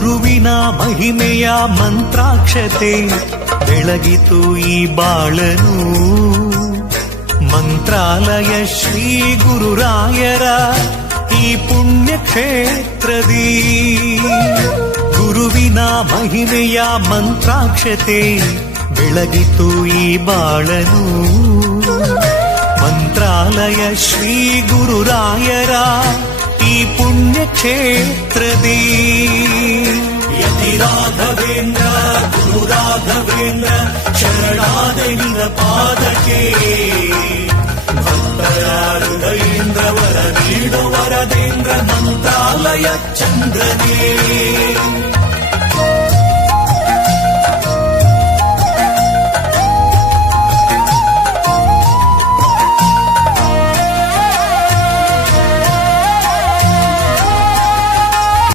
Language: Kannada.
ಗುರುವಿನ ಮಹಿಮೆಯ ಮಂತ್ರಾಕ್ಷತೆ ಬೆಳಗಿತು ಈ ಬಾಳನು. ಮಂತ್ರಾಲಯ ಶ್ರೀ ಗುರುರಾಯರ ಈ ಪುಣ್ಯ ಕ್ಷೇತ್ರದಿ ಗುರುವಿನ ಮಹಿಮೆಯ ಮಂತ್ರಾಕ್ಷತೆ ಬೆಳಗಿತು ಈ ಬಾಳನು. ಮಂತ್ರಾಲಯ ಶ್ರೀ ಗುರುರಾಯರ ಈ ಪುಣ್ಯ ಕ್ಷೇತ್ರದಿ ಯತಿ ರಾಘವೇಂದ್ರ ಗುರು ರಾಘವೇಂದ್ರ ಶರಣಾದೆ ನಿನ್ನ ಪಾದಕ್ಕೆ. ಭಕ್ತರ ಹೃದಯೇಂದ್ರ ವರ ನೀಡು ವರದೇಂದ್ರ ಮಂತ್ರಾಲಯ ಚಂದ್ರನೇ.